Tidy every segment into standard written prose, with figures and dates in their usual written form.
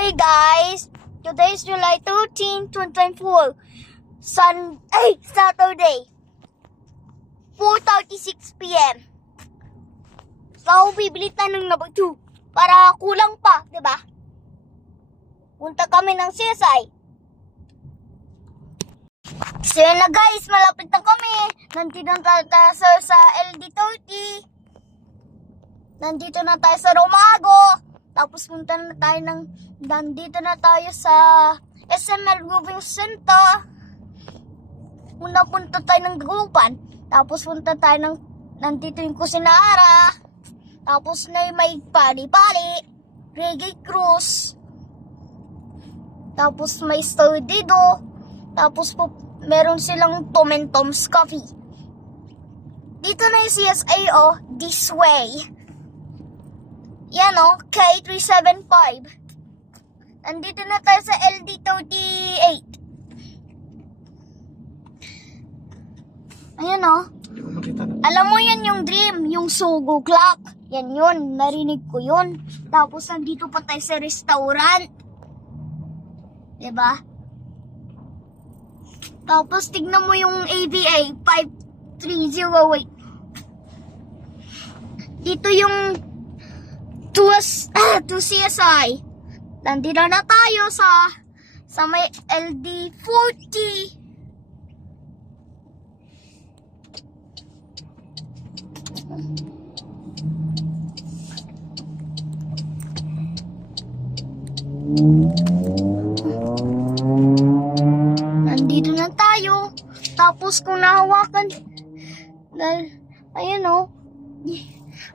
Hi guys! Today is July 13, 2024. Saturday. 4:36 p.m. So, bibili tayo ng number 2 para kulang pa, di ba? Punta kami ng CSI. So yun na guys, malapit na kami. Nandito na tayo sa LD30. Nandito na tayo sa Romago. Tapos nandito na tayo sa SML Roving Center. Punta tayo ng Grupan. Tapos nandito yung Kusinara. Tapos may pali-pali, reggae cruise. Tapos may story dito. Tapos meron silang Tom and Tom's Coffee. Dito na yung CSAO, this way. Yan o, K375. Nandito na tayo sa LD38. Ayan o. Alam mo yan yung dream, yung Sugo Clock. Yan yun, narinig ko yun. Tapos nandito pa tayo sa restaurant. Diba? Tapos tignan mo yung AVA 5308. Dito yung to CSI. Nandito na tayo sa may LD40. Nandito na tayo. Tapos kung nahawakan, ayan o.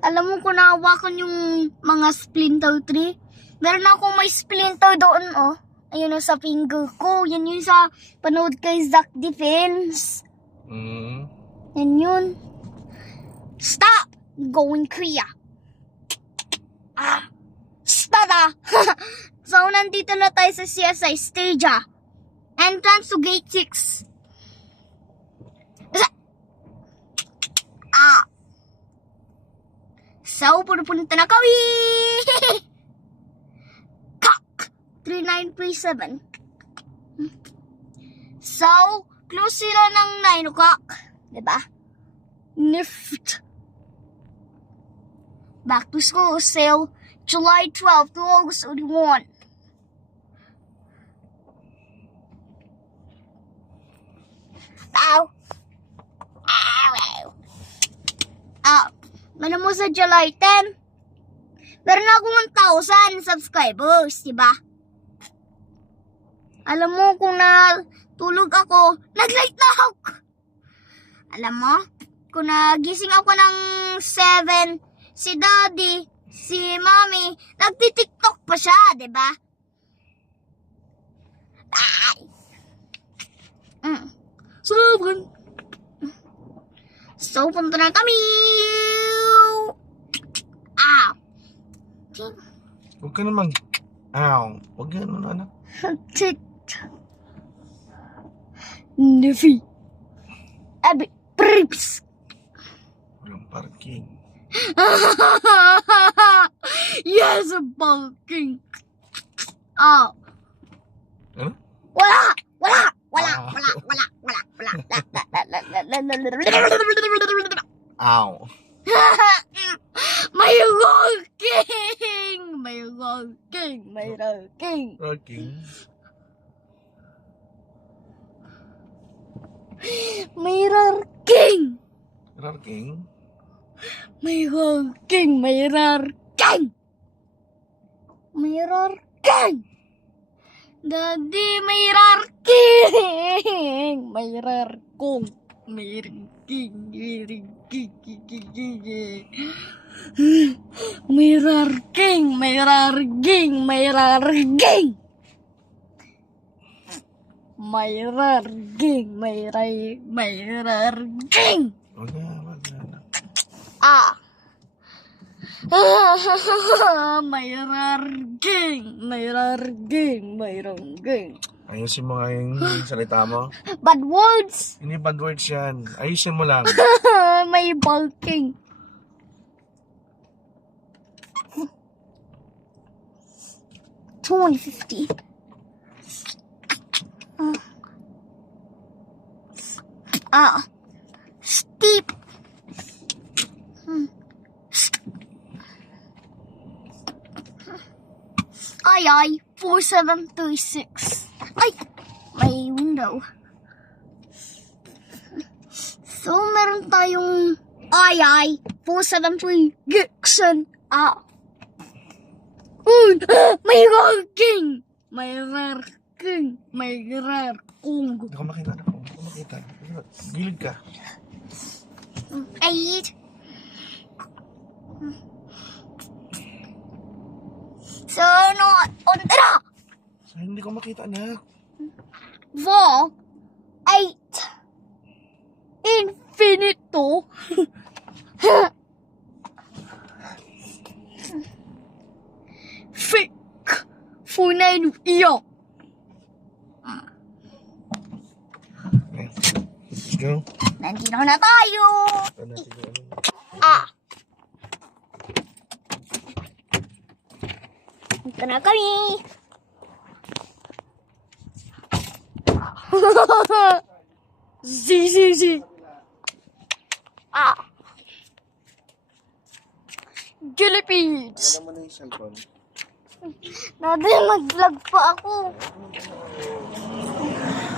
Alam mo kung nahawakan yung mga splinter tree? Meron akong may splinter doon oh. Ayun o sa finger ko. Yan yun sa panood kay Zack Defense. Yan yun. Stop! Going Korea. Stada! So, nandito na tayo sa CSI stage Entrance to gate 6. So, pupunta na kami! Kak! 3937. So, close sila ng 9 o'clock. Diba? Nift. Back to school sale July 12 to August 31. Ow! Ow! Ow! Ano mo sa July 10? Meron ako 1,000 subscribers, diba? Alam mo, kung natulog ako, nag-light na ako. Alam mo, kung nagising ako ng 7, si Daddy, si Mommy, nagtitiktok pa siya, diba? Ay! So, punta na kami! Huwag ka naman. Huwag ka naman, anak. Nifi. Abi, prips. Walang parking. Yes, parking. Ano? Wala. May rocking. Parking? Daddy, may rocking. May rocking. Wag na, anak. May rocking. Ayusin mo nga yung salita mo. Bad words. Hindi bad words yan. Ayusin mo lang. May bulking. 2050. Steep. Ay, 4736. Ay, may window. So, meron tayong 473 Gixon. May working. May working. May working. Hindi ko makita. Hindi ko makita. Gilid ka. 8. So, no, on tara! So, hindi ko makita, anak. 4, 8, infinito, fake, 49, iyo. Okay. Let's go. Nandito na tayo. Ano, sige, ano. Dito na kami. Z. Philippines. Ano mo na yung cellphone? Natin, mag-vlog pa ako.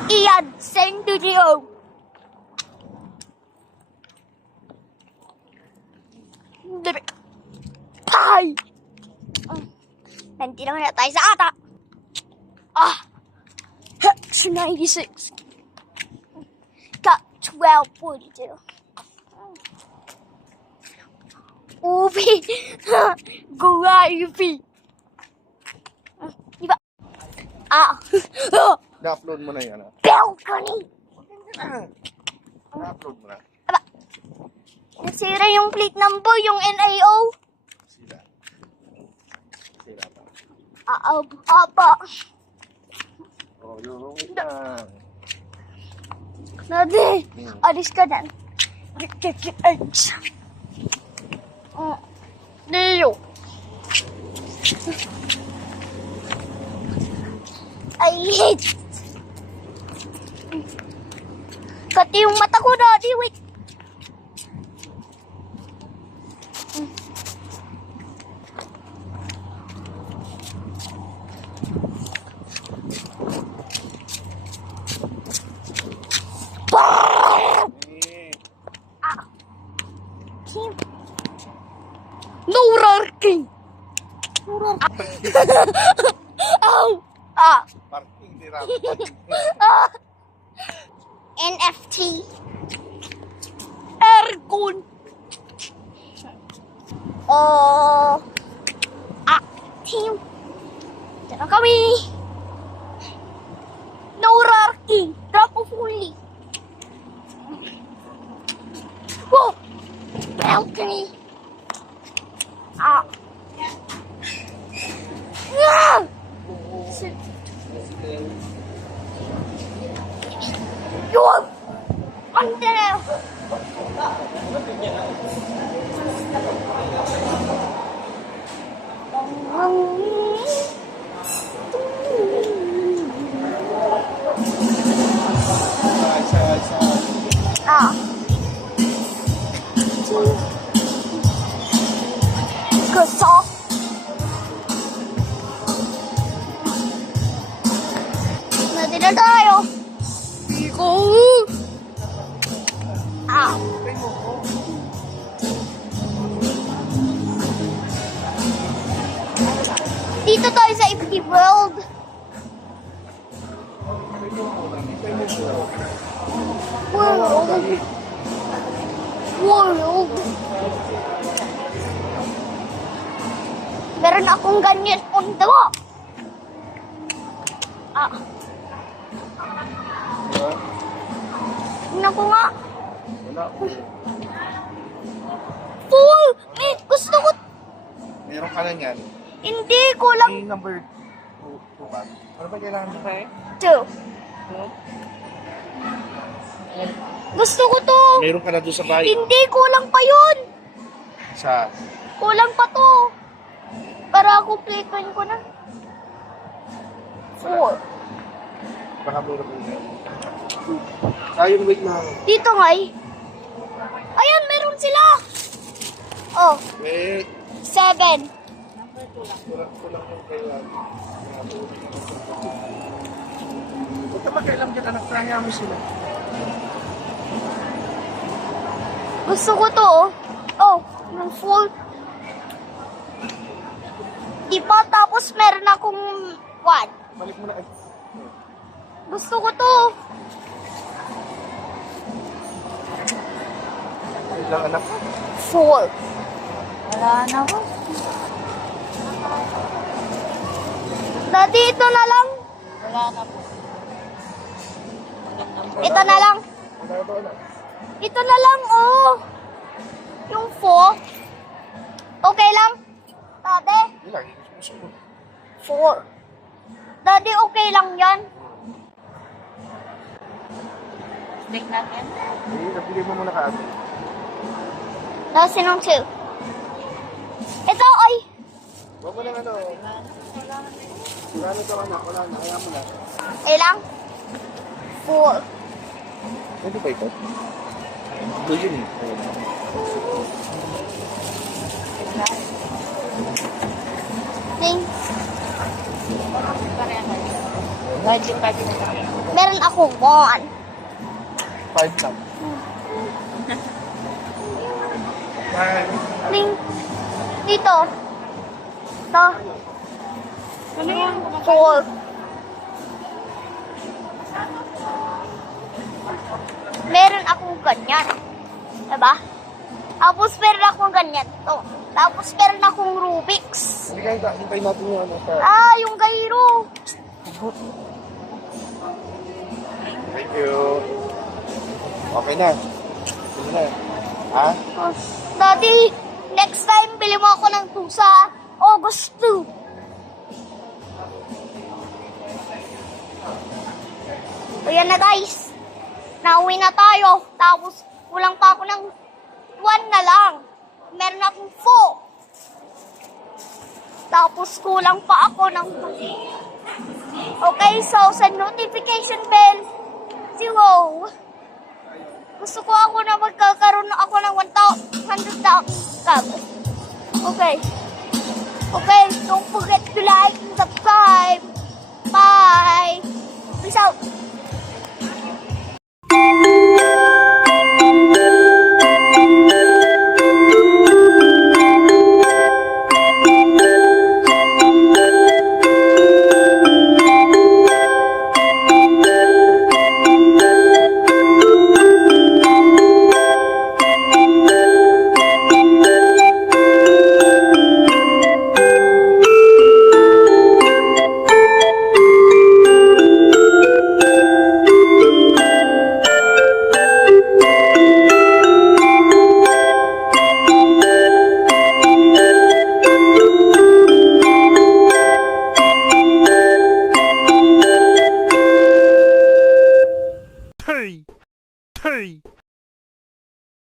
Iyan, send video. Pie! Nandito na tayo sa ata. Hex 96. Got 12.42. Ubi. Gravy. Diba? Na-upload mo na yan, ah. Balcony. Na-upload mo na. Nasira yung plate number, yung NAO. Sila pa. Apa. Oh, yung lang. Nadi, alis ka na. Leo. I hate. Pati yung mata ko, Daddy. Wait. No rarking. Ow. Parking ni Ram. NFT. Aircon. Team. Diyan na kami. No rarking. Drop of only. Whoa. Balcony. Yun! Ante na! Gusto? Natin na tayo. Iko. Dito tayo sa FD World. World. Meron akong ganyan on the wall. Tingnan ko nga. Wala ko. Full! Gusto ko. Meron ka lang yan. Hindi, kulang. Yung number 2 ba? Ano ba kailangan mo kayo? 2. Gusto ko to. Meron ka na doon sa bahay. Hindi, kulang pa yun. Sa... Kulang pa to. Para kumpletuin ko na. 4. Baka mura po yun. Sayang wait na. Dito nga eh. Ayan, meron sila. Oh, Wait. 7. Kulang yung kaya. Huwag ka makialam dyan, anak. Kaya mo sila. Gusto ko to oh. Oh, yung full. Di ba tapos meron akong 1. Balik mo na. Gusto ko to. Ilang anak. 4. Wala na ko. Daddy, ito na lang. Wala na po. Ito na lang. Wala ba anak? Ito na lang, oh. Yung 4. Okay lang? Daddy? Ilang. Gusto mo. 4. Daddy, okay lang yan? Stick natin. Eh, nabili mo muna ka ate. Tapos sinong 2. Ito, ay. Huwag mo lang ano. Wala na daw anak. Wala na. Kaya mo na. Okay lang? 4. Pwede ba ito? Ito yun eh. Ding. Budget party na lang. Meron ako 1. 5 lang. Ding. Dito. Ito. Ano yan? 4. Meron akong ganyan. Diba? Tapos meron akong ganyan to. Tapos meron akong Rubik's. Hindi kayo, hintayin natin yung ano sa... Ah, yung gyro. Thank you. Okay na. Sige na. Ha? Oh, Daddy, next time bili mo ako ng 2 sa August 2. So yan na guys. Nauwi na tayo. Tapos kulang pa ako ng 1 na lang. Meron akong 4. Tapos kulang pa ako ng 2. Okay, so sa notification bell, 0. Gusto ko ako na magkakaroon ako ng 100,000 subs. Okay. Okay, don't forget to like and subscribe.